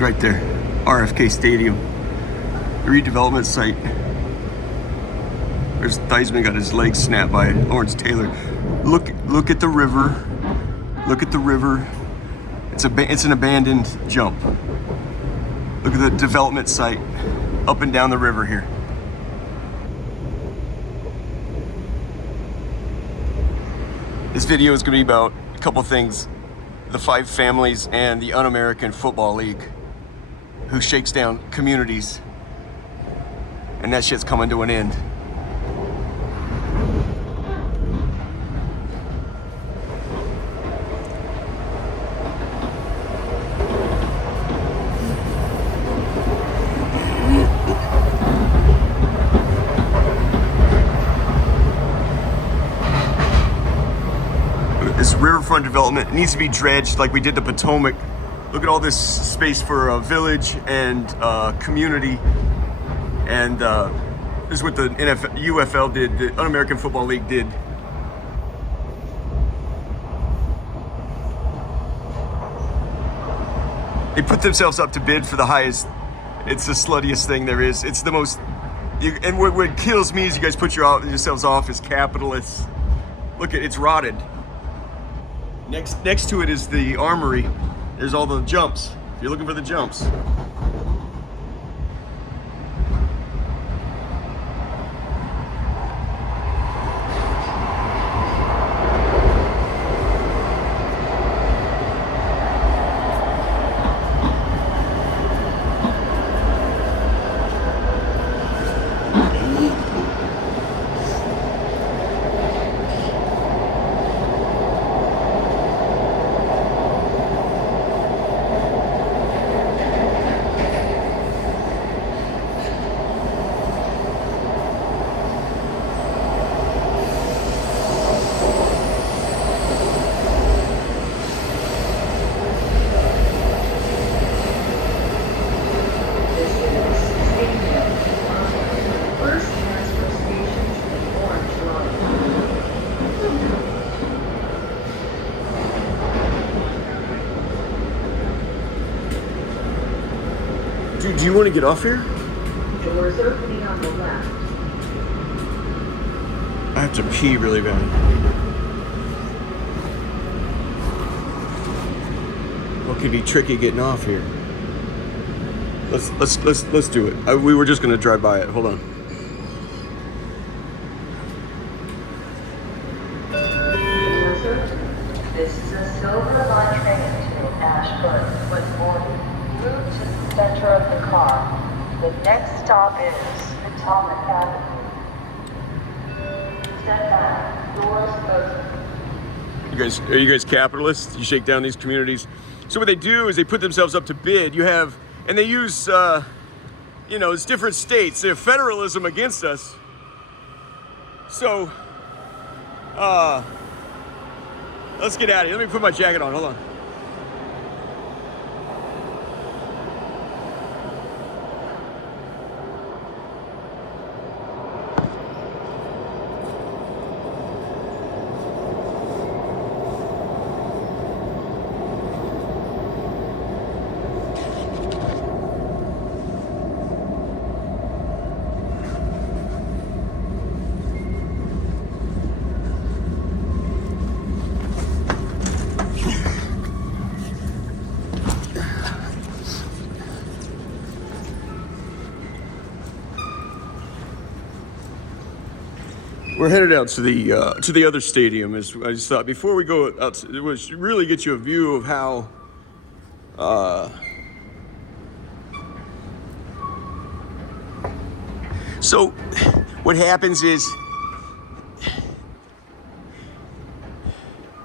is right there. RFK Stadium. The redevelopment site. There's Theismann got his leg snapped by Lawrence Taylor. Look at the river. Look at the river. It's an abandoned jump. Look at the development site up and down the river here. This video is going to be about a couple things. The 5 families and the Un-American Football League, who shakes down communities. And that shit's coming to an end. This riverfront development needs to be dredged like we did the Potomac. Look at all this space for a village and community. And this is what the UFL did, the Un-American Football League did. They put themselves up to bid for the highest. It's the sluttiest thing there is. It's the most, and what kills me is you guys put yourselves off as capitalists. Look, it's rotted. Next to it is the armory. There's all the jumps. If you're looking for the jumps. Do you want to get off here? Doors opening on the left. I have to pee really bad. What could be tricky getting off here? Let's do it. We were just gonna drive by it. Hold on. This is a Silver Line train to Ashburn, with morning. Move to the center of the car. The next stop is Potomac Avenue. Step back. Doors open. Are you guys capitalists? You shake down these communities. So what they do is they put themselves up to bid. And they use, it's different states. They have federalism against us. So, let's get out of here. Let me put my jacket on. Hold on. We're headed out to the other stadium. As I just thought, before we go out, it was really get you a view of how so what happens is,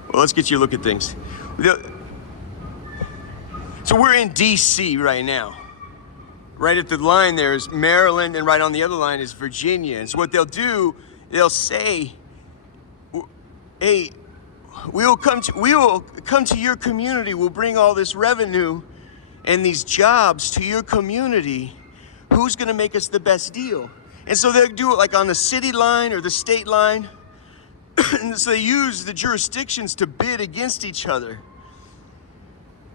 well, let's get you a look at things. So we're in DC right now. Right at the line there is Maryland, and right on the other line is Virginia. And so what they'll do, they'll say, hey, we will come to your community. We'll bring all this revenue and these jobs to your community. Who's going to make us the best deal? And so they'll do it like on the city line or the state line. And so they use the jurisdictions to bid against each other.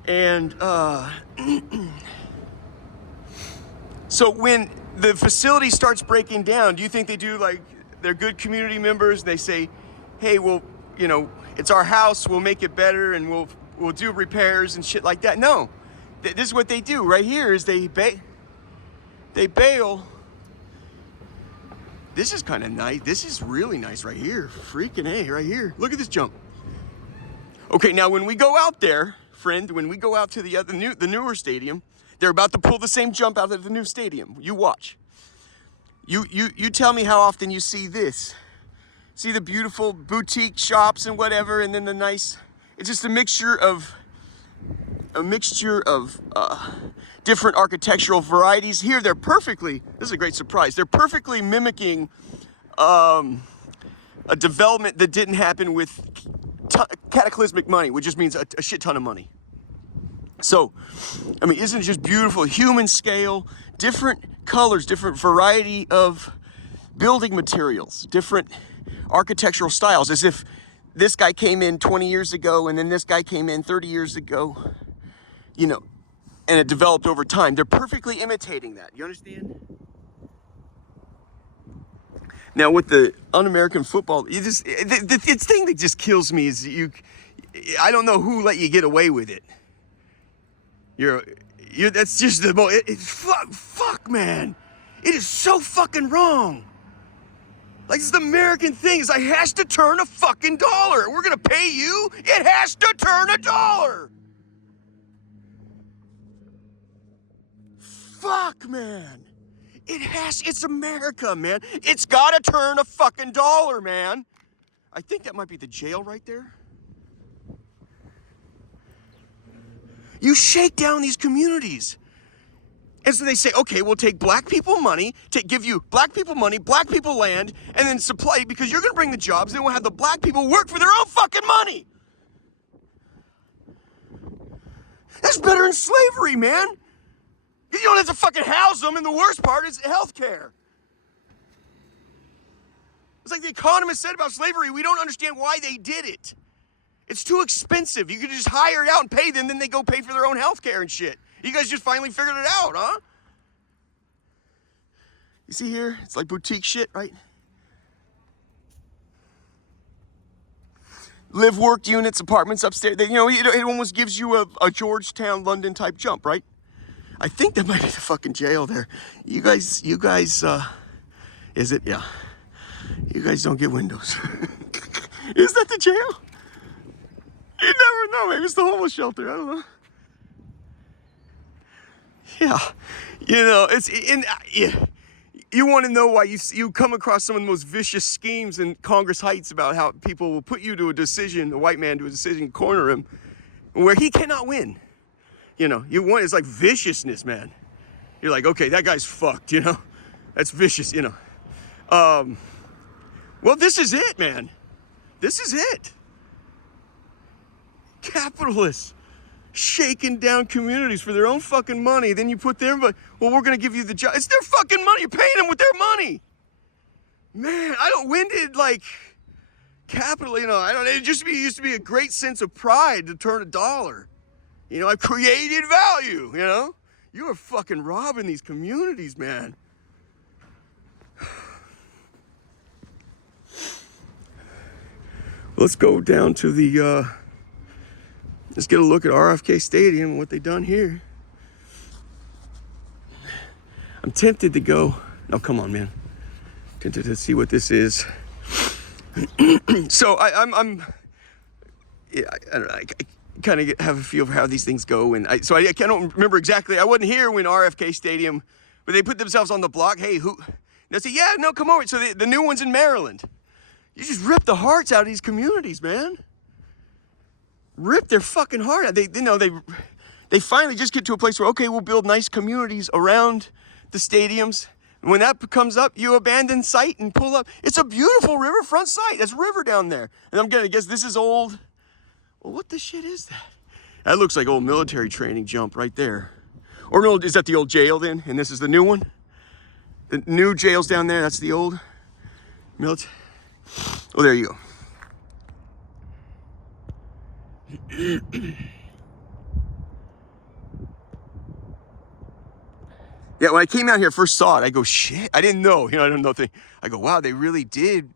And So when the facility starts breaking down, do you think they do like they're good community members? They say, hey, well, you know, it's our house, we'll make it better and we'll do repairs and shit like that. No, this is what they do right here is they bail. This is kind of nice. This is really nice right here. Freaking A, right here. Look at this jump. Okay, now when we go out there, friend, when we go out to the newer stadium, they're about to pull the same jump out of the new stadium. You watch. You tell me how often you see this. See the beautiful boutique shops and whatever, and then the nice. It's just a mixture of different architectural varieties. Here, they're perfectly. This is a great surprise. They're perfectly mimicking a development that didn't happen with cataclysmic money, which just means a shit ton of money. So, I mean, isn't it just beautiful? Human scale, different colors, different variety of building materials, different architectural styles, as if this guy came in 20 years ago and then this guy came in 30 years ago, you know, and it developed over time. They're perfectly imitating that. You understand? Now, with the un-American football, the thing that just kills me is I don't know who let you get away with it. That's just the most, fuck, man. It is so fucking wrong. Like, it's the American thing. It's like, it has to turn a fucking dollar. We're gonna pay you, it has to turn a dollar. Fuck, man. It's America, man. It's gotta turn a fucking dollar, man. I think that might be the jail right there. You shake down these communities. And so they say, okay, we'll take black people money, give you black people money, black people land, and then supply, because you're gonna bring the jobs, then we'll have the black people work for their own fucking money. That's better than slavery, man. You don't have to fucking house them, and the worst part is healthcare. It's like the economist said about slavery, we don't understand why they did it. It's too expensive. You could just hire it out and pay them, then they go pay for their own healthcare and shit. You guys just finally figured it out, huh? You see here? It's like boutique shit, right? Live, work units, apartments upstairs. You know, it almost gives you a Georgetown, London type jump, right? I think that might be the fucking jail there. You guys, is it? Yeah. You guys don't get windows. Is that the jail? You never know. Maybe it's the homeless shelter. I don't know. Yeah, you know, you want to know why you come across some of the most vicious schemes in Congress Heights about how people will put you to a decision, a white man to a decision, corner him, where he cannot win. You know, it's like viciousness, man. You're like, okay, that guy's fucked, you know? That's vicious, you know. Well, this is it, man. This is it. Capitalists shaking down communities for their own fucking money. Then you put them, well, we're gonna give you the job. It's their fucking money. You're paying them with their money. Man, when did like capital, you know, it used to be a great sense of pride to turn a dollar. You know, I've created value, you know? You are fucking robbing these communities, man. Let's go down to let's get a look at RFK Stadium and what they've done here. I'm tempted to go. No, come on, man. Tempted to see what this is. So I don't know. I kind of have a feel for how these things go, and I don't remember exactly. I wasn't here when RFK Stadium, but they put themselves on the block. Hey, who? They say, yeah, no, come over. So the new one's in Maryland. You just rip the hearts out of these communities, man. Rip their fucking heart out. They finally just get to a place where, okay, we'll build nice communities around the stadiums. And when that comes up, you abandon site and pull up. It's a beautiful riverfront site. There's a river down there. And I'm gonna guess this is old. Well, what the shit is that? That looks like old military training jump right there. Or no, is that the old jail then? And this is the new one? The new jail's down there. That's the old military. Oh, there you go. Yeah, when I came out here, first saw it, I go, shit, I didn't know. I don't know. I go, wow, they really did,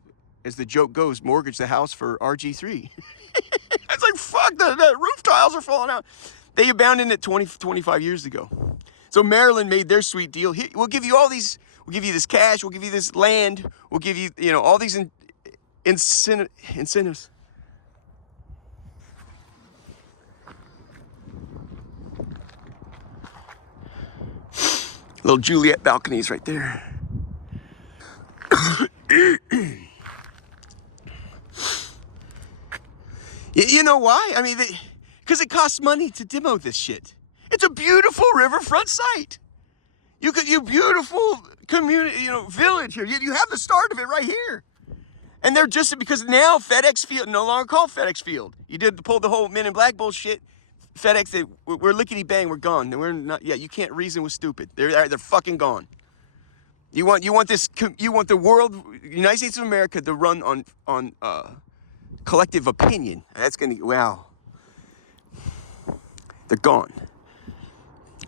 as the joke goes, mortgage the house for RG3. It's like, fuck, the roof tiles are falling out. They abandoned it 25 years ago. So Maryland made their sweet deal. Here, we'll give you all these, we'll give you this cash, we'll give you this land, we'll give you, all these incentives. Little Juliet balconies right there. You know why? I mean, because it costs money to demo this shit. It's a beautiful riverfront site. You beautiful community, village here. You have the start of it right here. And they're just, because now FedEx Field, no longer called FedEx Field. You did pull the whole Men in Black bullshit. FedEx, we're lickety bang, we're gone. We're not. Yeah, you can't reason with stupid. They're fucking gone. You want the world, United States of America, to run on collective opinion. That's gonna, wow. They're gone.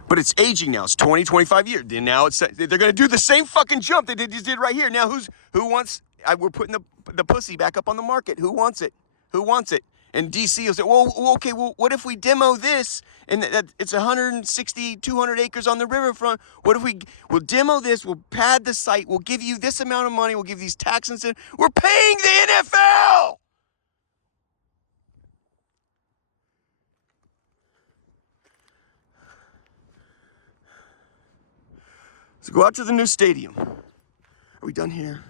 But it's aging now. It's 20, 25 years. And now they're gonna do the same fucking jump they just did right here. Now who wants? We're putting the pussy back up on the market. Who wants it? Who wants it? And DC will say, well, okay, well, what if we demo this and it's 160, 200 acres on the riverfront? What if we'll demo this, we'll pad the site, we'll give you this amount of money, we'll give these tax incentives. We're paying the NFL! So go out to the new stadium. Are we done here?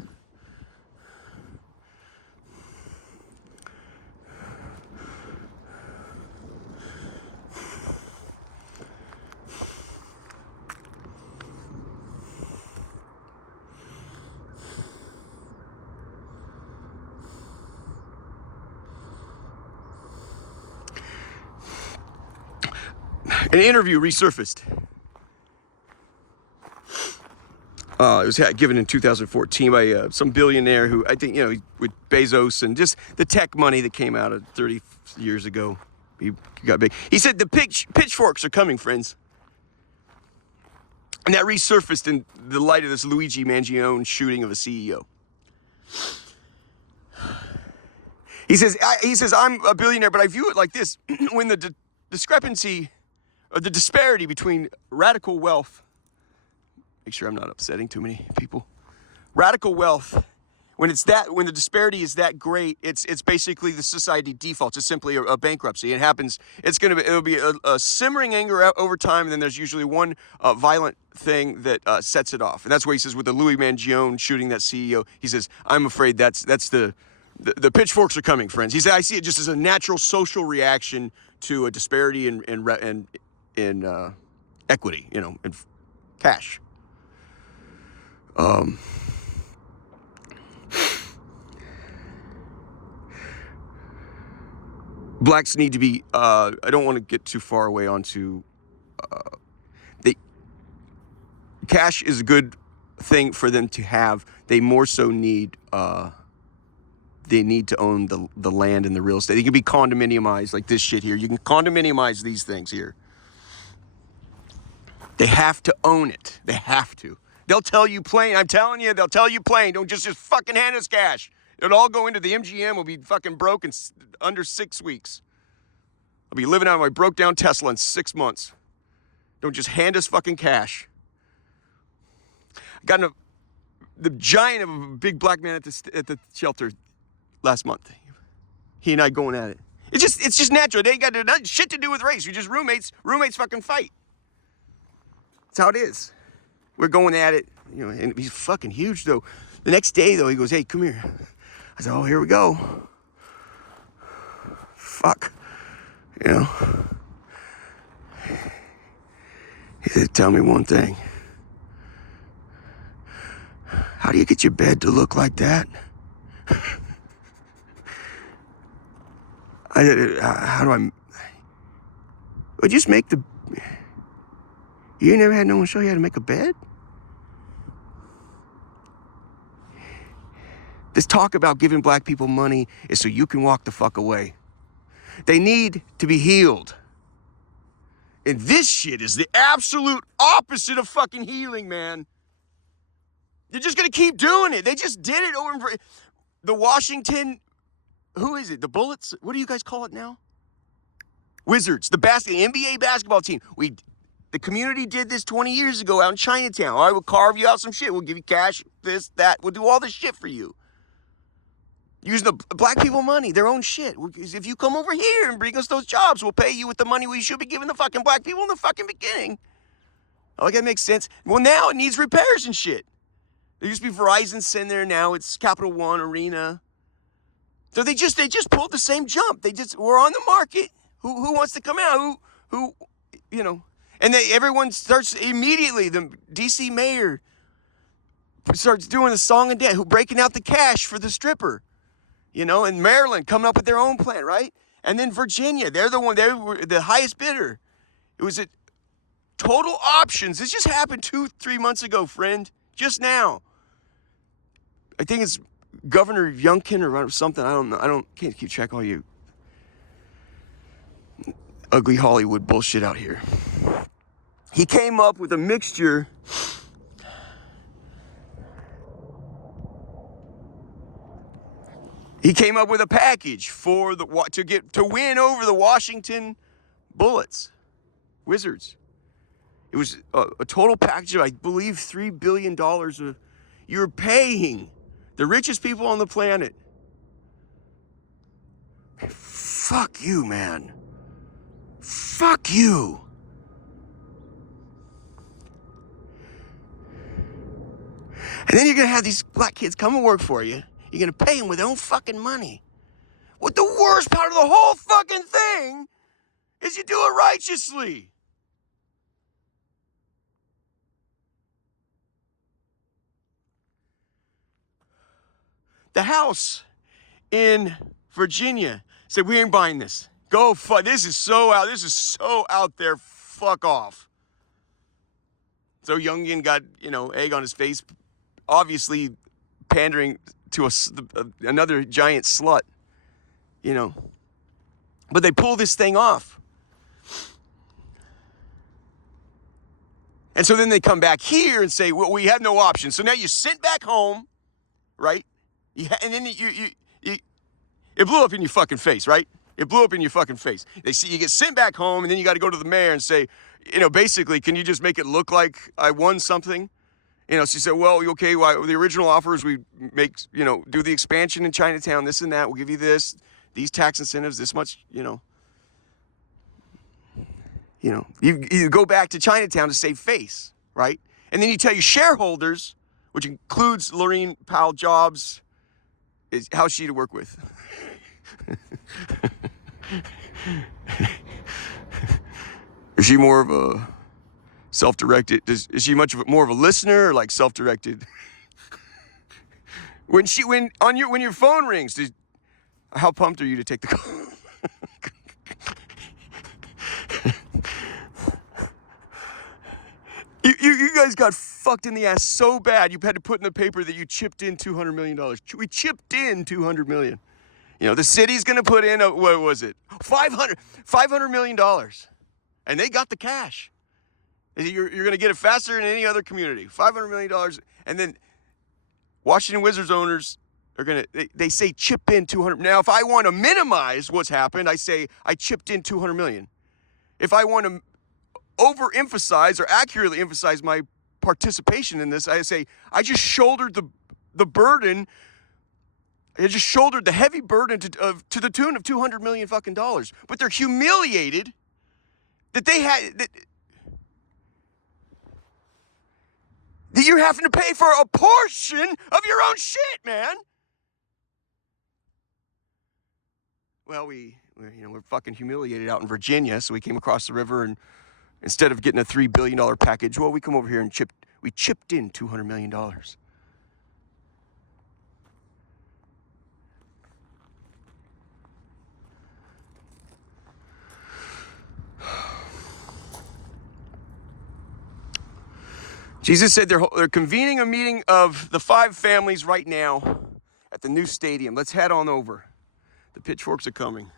An interview resurfaced. It was given in 2014 by some billionaire who, I think, with Bezos and just the tech money that came out of 30 years ago. He got big. He said the pitchforks are coming, friends. And that resurfaced in the light of this Luigi Mangione shooting of a CEO. He says, I'm a billionaire, but I view it like this. When the discrepancy or the disparity between radical wealth, make sure I'm not upsetting too many people. Radical wealth, when the disparity is that great, it's basically the society defaults. It's simply a bankruptcy. It happens. It'll be a simmering anger over time, and then there's usually one violent thing that sets it off. And that's where he says with the Louis Mangione shooting that CEO, he says, I'm afraid that's the pitchforks are coming, friends. He said, I see it just as a natural social reaction to a disparity in equity, in cash. Blacks need to be, I don't want to get too far away onto, cash is a good thing for them to have. They more so need, they need to own the land and the real estate. They can be condominiumized like this shit here. You can condominiumize these things here. They have to own it. They have to. They'll tell you plain. I'm telling you, they'll tell you plain. Don't just fucking hand us cash. It'll all go into the MGM. We'll be fucking broke in under 6 weeks. I'll be living out of my broke down Tesla in 6 months. Don't just hand us fucking cash. I got the giant of a big black man at the shelter last month. He and I going at it. It's just natural. They ain't got shit to do with race. You're just roommates. Roommates fucking fight. That's how it is. We're going at it, and he's fucking huge though. The next day though, he goes, hey, come here. I said, oh, here we go. Fuck. He said, tell me one thing. How do you get your bed to look like that? How do I? Well, just make the. You never had no one show you how to make a bed? This talk about giving black people money is so you can walk the fuck away. They need to be healed. And this shit is the absolute opposite of fucking healing, man. They're just going to keep doing it. They just did it over and over. The Washington, who is it? The Bullets? What do you guys call it now? Wizards, the NBA basketball team. The community did this 20 years ago out in Chinatown. All right, we'll carve you out some shit. We'll give you cash, this, that. We'll do all this shit for you. Using the black people money, their own shit. If you come over here and bring us those jobs, we'll pay you with the money we should be giving the fucking black people in the fucking beginning. Oh, that makes sense. Well, now it needs repairs and shit. There used to be Verizon sitting there. Now it's Capital One Arena. So they just pulled the same jump. We're on the market. Who wants to come out? Who, you know? And everyone starts immediately. The DC mayor starts doing the song and dance, breaking out the cash for the stripper, you know. And Maryland coming up with their own plan, right? And then Virginia, they were the highest bidder. It was at Total Options. This just happened 2-3 months ago, friend. Just now. I think it's Governor Youngkin or something. I don't know. Can't keep track of all you ugly Hollywood bullshit out here. He came up with a mixture. He came up with a package to win over the Washington Bullets, Wizards. It was a total package of, I believe, $3 billion. You're paying the richest people on the planet. Fuck you, man. Fuck you. And then you're going to have these black kids come and work for you. You're going to pay them with their own fucking money. What the worst part of the whole fucking thing is you do it righteously. The House in Virginia said, we ain't buying this. Go fuck. This is so out there. Fuck off. So Youngkin got, egg on his face, obviously pandering to another giant slut, But they pull this thing off. And so then they come back here and say, well, we have no option. So now you're sent back home, right? And then it blew up in your fucking face, right? It blew up in your fucking face. They see you get sent back home, and then you got to go to the mayor and say, basically, can you just make it look like I won something? She said, well, okay, the original offer is we make, do the expansion in Chinatown, this and that. We'll give you this, these tax incentives, this much, You go back to Chinatown to save face, right? And then you tell your shareholders, which includes Laurene Powell Jobs, is how's she to work with? Is she more of a self-directed? Is she more of a listener or like self-directed? when your phone rings, how pumped are you to take the call? You guys got fucked in the ass so bad you had to put in the paper that you chipped in $200 million. We chipped in $200 million. The city's going to put in, what was it? $500 million. And they got the cash. You're going to get it faster than any other community. $500 million. And then Washington Wizards owners are going to, they say chip in 200. Now, if I want to minimize what's happened, I say I chipped in 200 million. If I want to overemphasize or accurately emphasize my participation in this, I say I just shouldered the burden. I just shouldered the heavy burden to the tune of $200 million fucking dollars. But they're humiliated that that you're having to pay for a portion of your own shit, man. Well, we're fucking humiliated out in Virginia, so we came across the river, and instead of getting a $3 billion package, well, we come over here and chipped in $200 million. Jesus said they're convening a meeting of the 5 families right now at the new stadium. Let's head on over. The pitchforks are coming.